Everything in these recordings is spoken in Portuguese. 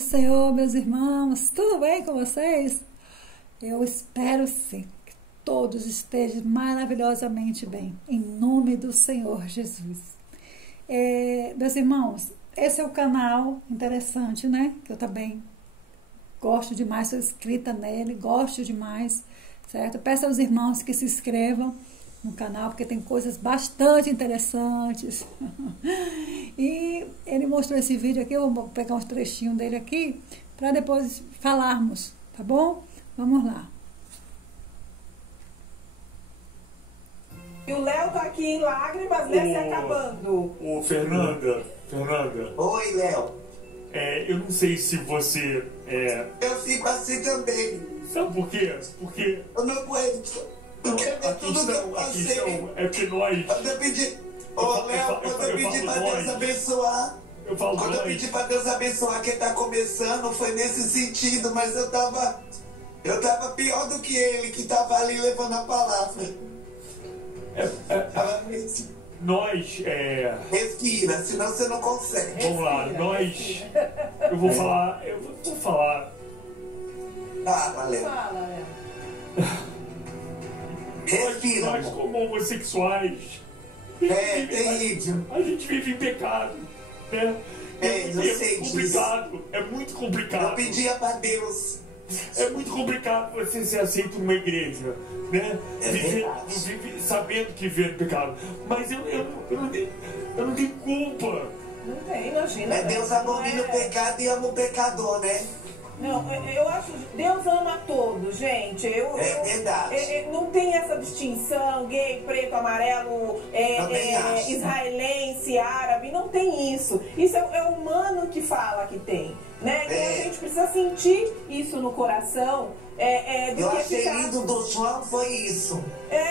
do Senhor, meus irmãos, tudo bem com vocês? Eu espero sim que todos estejam maravilhosamente bem, em nome do Senhor Jesus. Meus irmãos, esse é o canal interessante, né? Que eu também gosto demais, sou inscrita nele, gosto demais, certo? Peço aos irmãos que se inscrevam no canal, porque tem coisas bastante interessantes. E ele mostrou esse vídeo aqui, eu vou pegar uns trechinhos dele aqui, para depois falarmos, tá bom? Vamos lá. E o Léo tá aqui em lágrimas, né, se acabando. Ô, Fernanda. Oi, Léo. Eu não sei se você... Eu fico assim também. Sabe por quê? Porque... Eu não aguento. Porque a questão é que nós... Quando eu pedi... Ô, Léo, quando eu pedi pra Deus abençoar... Quando eu pedi pra Deus abençoar quem tá começando, foi nesse sentido, mas eu tava pior do que ele, que tava ali levando a palavra. Nós... Respira, senão você não consegue. Vamos lá, nós... Eu vou falar... Fala, Léo. Fala, Léo. Respira. Nós como homossexuais... terrível. A gente vive em pecado, né? Eu sei complicado, é muito complicado. Eu pedia pra Deus. É muito complicado você ser aceito numa igreja, né? Viver sabendo que vive no pecado. Mas eu não tenho culpa. Não tem, imagina. Deus abomina o pecado e ama o pecador, né? Não, eu acho que Deus ama todos, gente. Verdade. Não tem essa distinção, gay, preto, amarelo, israelense, árabe, não tem isso. Isso é o humano que fala que tem, né? Então a gente precisa sentir isso no coração. Eu achei lindo do João foi isso.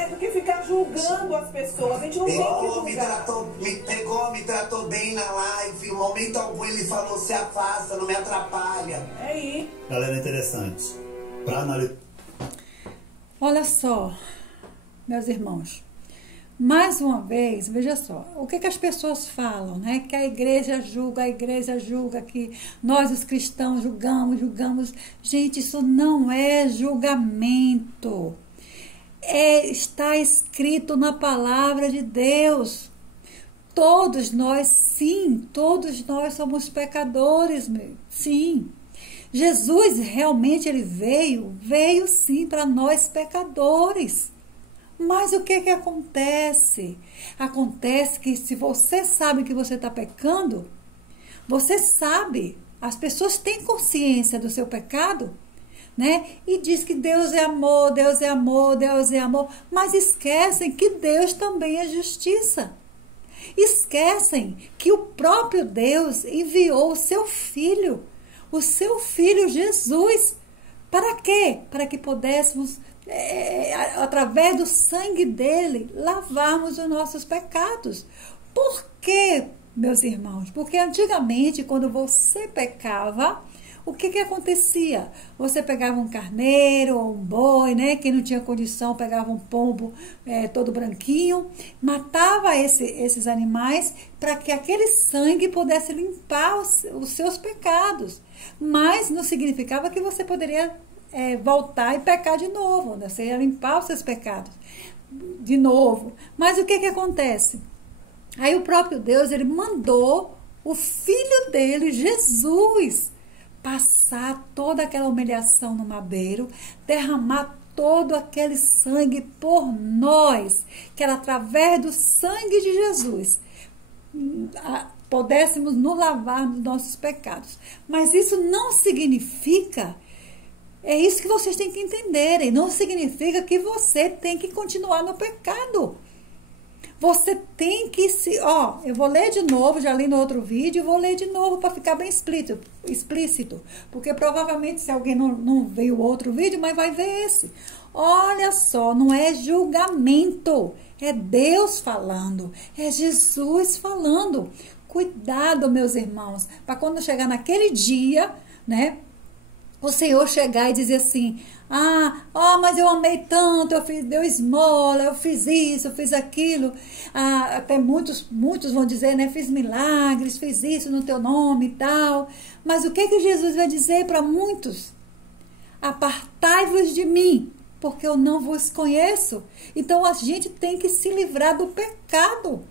Do que ficar julgando as pessoas. A gente não tem que julgar. Me tratou bem na live. Em momento algum ele falou, se afasta, não me atrapalha. É isso. Galera, interessante. Pra analisar. Olha só, meus irmãos. Mais uma vez, veja só, o que as pessoas falam, né? Que a igreja julga, que nós os cristãos julgamos. Gente, isso não é julgamento. Está escrito na palavra de Deus. Todos nós somos pecadores, sim. Jesus realmente ele veio sim para nós pecadores. Mas o que acontece? Acontece que se você sabe que você está pecando, você sabe, as pessoas têm consciência do seu pecado, né? E diz que Deus é amor, mas esquecem que Deus também é justiça. Esquecem que o próprio Deus enviou o seu Filho Jesus. Para quê? Para que pudéssemos através do sangue dele, lavarmos os nossos pecados. Por quê, meus irmãos? Porque antigamente, quando você pecava, o que acontecia? Você pegava um carneiro ou um boi, né? Quem não tinha condição pegava um pombo todo branquinho, matava esses animais para que aquele sangue pudesse limpar os seus pecados. Mas não significava que você poderia voltar e pecar de novo, né? Você ia limpar os seus pecados de novo. Mas o que acontece? Aí o próprio Deus, ele mandou o Filho dele, Jesus, passar toda aquela humilhação no madeiro, derramar todo aquele sangue por nós, que era através do sangue de Jesus pudéssemos nos lavar dos nossos pecados. Mas isso não significa... É isso que vocês têm que entenderem. Não significa que você tem que continuar no pecado. Você tem que eu vou ler de novo, já li no outro vídeo, vou ler de novo para ficar bem explícito. Porque provavelmente se alguém não viu o outro vídeo, mas vai ver esse. Olha só, não é julgamento. É Deus falando. É Jesus falando. Cuidado, meus irmãos, para quando chegar naquele dia, né? o Senhor chegar e dizer assim, mas eu amei tanto, deu esmola, eu fiz isso, eu fiz aquilo. Até muitos vão dizer, né, fiz milagres, fiz isso no teu nome e tal. Mas o que Jesus vai dizer para muitos? Apartai-vos de mim, porque eu não vos conheço. Então a gente tem que se livrar do pecado.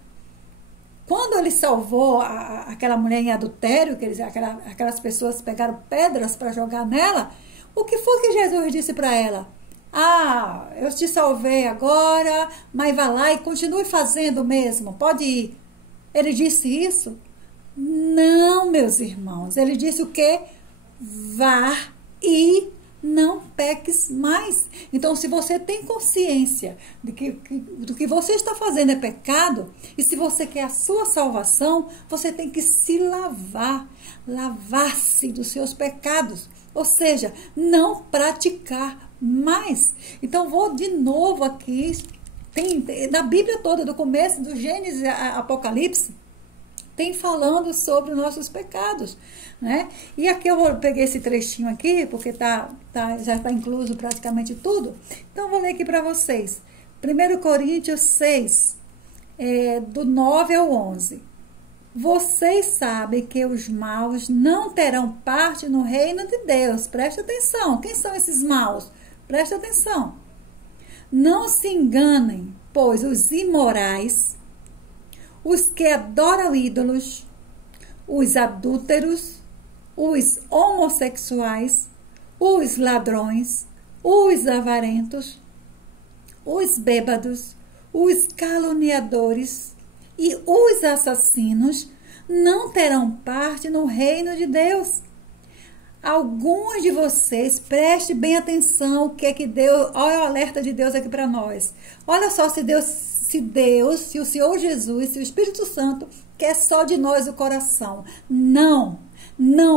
Quando ele salvou aquela mulher em adultério, aquelas pessoas pegaram pedras para jogar nela, o que foi que Jesus disse para ela? Eu te salvei agora, mas vá lá e continue fazendo mesmo, pode ir. Ele disse isso? Não, meus irmãos. Ele disse o quê? Vá e não peques mais. Então, se você tem consciência de que do que você está fazendo é pecado, e se você quer a sua salvação, você tem que se lavar-se dos seus pecados. Ou seja, não praticar mais. Então, vou de novo aqui, tem na Bíblia toda, do começo, do Gênesis a Apocalipse, tem falando sobre os nossos pecados, né? E aqui eu peguei esse trechinho aqui, porque já está incluso praticamente tudo. Então, eu vou ler aqui para vocês. 1 Coríntios 6, do 9 ao 11. Vocês sabem que os maus não terão parte no reino de Deus. Presta atenção. Quem são esses maus? Presta atenção. Não se enganem, pois os imorais, os que adoram ídolos, os adúlteros, os homossexuais, os ladrões, os avarentos, os bêbados, os caluniadores e os assassinos não terão parte no reino de Deus. Alguns de vocês, preste bem atenção o que é que Deus, olha o alerta de Deus aqui para nós. Olha só, se o Senhor Jesus, se o Espírito Santo quer só de nós o coração. Não,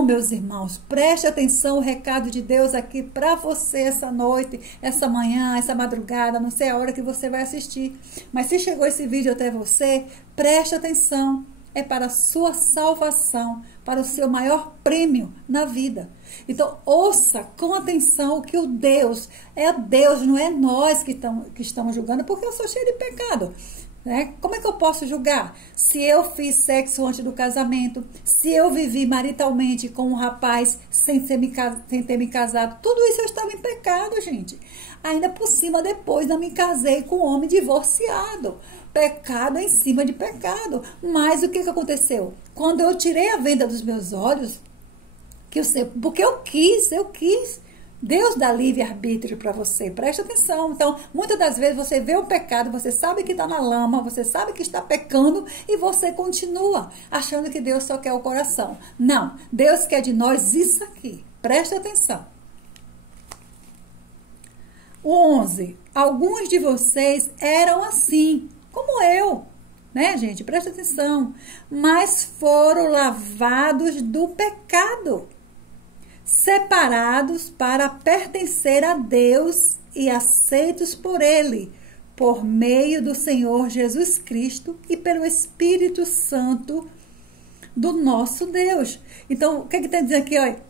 meus irmãos, preste atenção o recado de Deus aqui para você essa noite, essa manhã, essa madrugada, não sei a hora que você vai assistir. Mas se chegou esse vídeo até você, preste atenção. É para a sua salvação, para o seu maior prêmio na vida. Então, ouça com atenção o que o Deus, é Deus, não é nós que estamos julgando, porque eu sou cheio de pecado. Né? Como é que eu posso julgar? Se eu fiz sexo antes do casamento, se eu vivi maritalmente com um rapaz sem ter me casado, tudo isso eu estava em pecado, gente. Ainda por cima, depois eu me casei com um homem divorciado. Pecado em cima de pecado. Mas o que aconteceu? Quando eu tirei a venda dos meus olhos, porque eu quis. Deus dá livre-arbítrio para você, presta atenção. Então, muitas das vezes você vê o pecado, você sabe que está na lama, você sabe que está pecando e você continua achando que Deus só quer o coração. Não, Deus quer de nós isso aqui, presta atenção. O 11. Alguns de vocês eram assim, como eu, né, gente? Presta atenção. Mas foram lavados do pecado, separados para pertencer a Deus e aceitos por Ele, por meio do Senhor Jesus Cristo e pelo Espírito Santo do nosso Deus. Então, o que está dizendo aqui? Olha,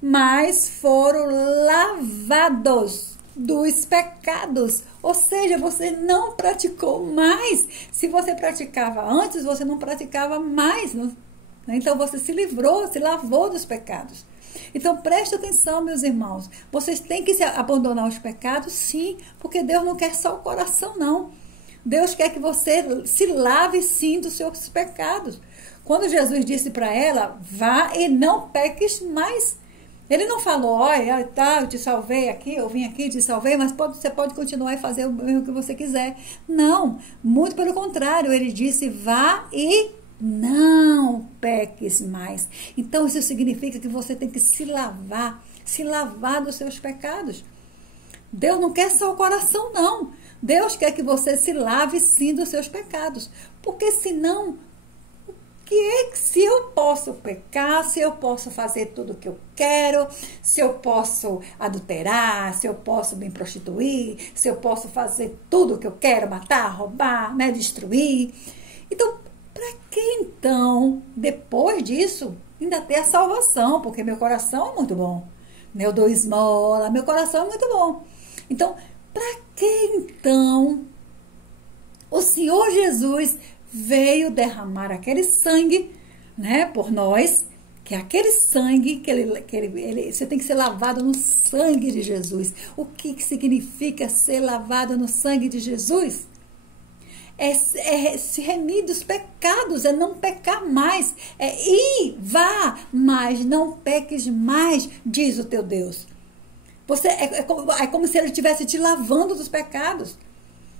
mas foram lavados dos pecados, ou seja, você não praticou mais. Se você praticava antes, você não praticava mais, né? Então você se livrou, se lavou dos pecados. Então preste atenção, meus irmãos, vocês têm que abandonar os pecados, sim, porque Deus não quer só o coração, não. Deus quer que você se lave, sim, dos seus pecados. Quando Jesus disse para ela, vá e não peques mais, Ele não falou, olha, tá, eu te salvei aqui, eu vim aqui, te salvei, mas você pode continuar e fazer o que você quiser. Não, muito pelo contrário, ele disse, vá e não peques mais. Então, isso significa que você tem que se lavar dos seus pecados. Deus não quer só o coração, não. Deus quer que você se lave, sim, dos seus pecados. Porque, senão, se eu posso pecar, se eu posso fazer tudo o que eu quero, se eu posso adulterar, se eu posso me prostituir, se eu posso fazer tudo o que eu quero, matar, roubar, né, destruir. Então, para que então, depois disso, ainda ter a salvação? Porque meu coração é muito bom. Eu dou esmola, meu coração é muito bom. Então, para que então o Senhor Jesus veio derramar aquele sangue, né, por nós, que é aquele sangue você tem que ser lavado no sangue de Jesus. O que significa ser lavado no sangue de Jesus? É se remir dos pecados, é não pecar mais, vá, mas não peques mais, diz o teu Deus. Você é como se ele estivesse te lavando dos pecados.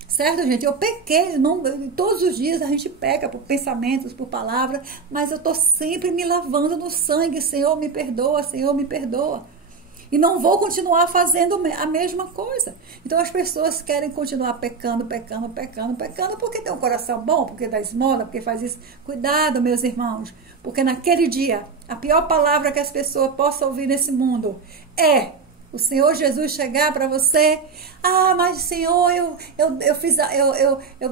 Certo, gente? Eu pequei, todos os dias a gente peca por pensamentos, por palavras, mas eu estou sempre me lavando no sangue. Senhor, me perdoa, Senhor, me perdoa. E não vou continuar fazendo a mesma coisa. Então as pessoas querem continuar pecando, porque tem um coração bom, porque dá esmola, porque faz isso. Cuidado, meus irmãos, porque naquele dia, a pior palavra que as pessoas possam ouvir nesse mundo é o Senhor Jesus chegar para você: mas Senhor, eu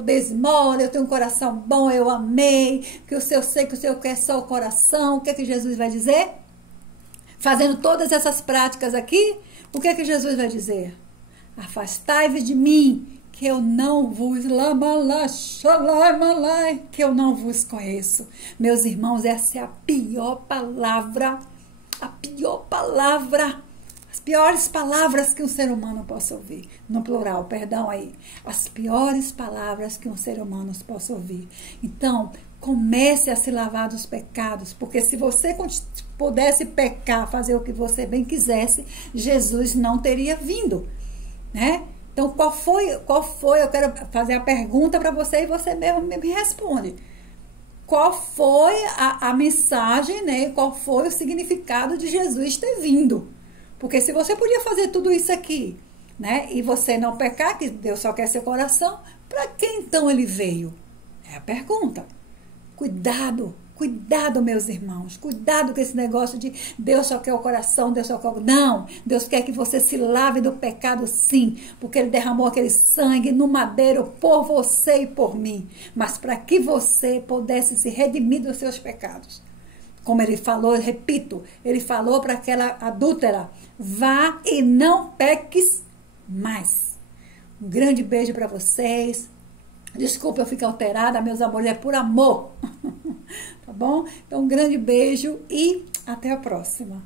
dei esmola, eu tenho um coração bom, eu amei, que eu sei que o Senhor quer só o coração. O que é que Jesus vai dizer? Fazendo todas essas práticas aqui, o que é que Jesus vai dizer? Afastai-vos de mim, que eu não vos que eu não vos conheço. Meus irmãos, essa é a pior palavra, as piores palavras que um ser humano possa ouvir. No plural, perdão aí. As piores palavras que um ser humano possa ouvir. Então, comece a se lavar dos pecados, porque se você pudesse pecar, fazer o que você bem quisesse, Jesus não teria vindo, né? Então, qual foi? Eu quero fazer a pergunta para você e você mesmo me responde. Qual foi a mensagem, né? Qual foi o significado de Jesus ter vindo? Porque se você podia fazer tudo isso aqui, né? E você não pecar, que Deus só quer seu coração, para que então ele veio? É a pergunta. Cuidado, meus irmãos. Cuidado com esse negócio de Deus só quer o coração, Deus só quer... Não, Deus quer que você se lave do pecado, sim, porque ele derramou aquele sangue no madeiro por você e por mim, mas para que você pudesse se redimir dos seus pecados. Como ele falou, repito, ele falou para aquela adúltera: vá e não peques mais. Um grande beijo para vocês. Desculpa eu ficar alterada, meus amores, é por amor. Tá bom? Então, um grande beijo e até a próxima.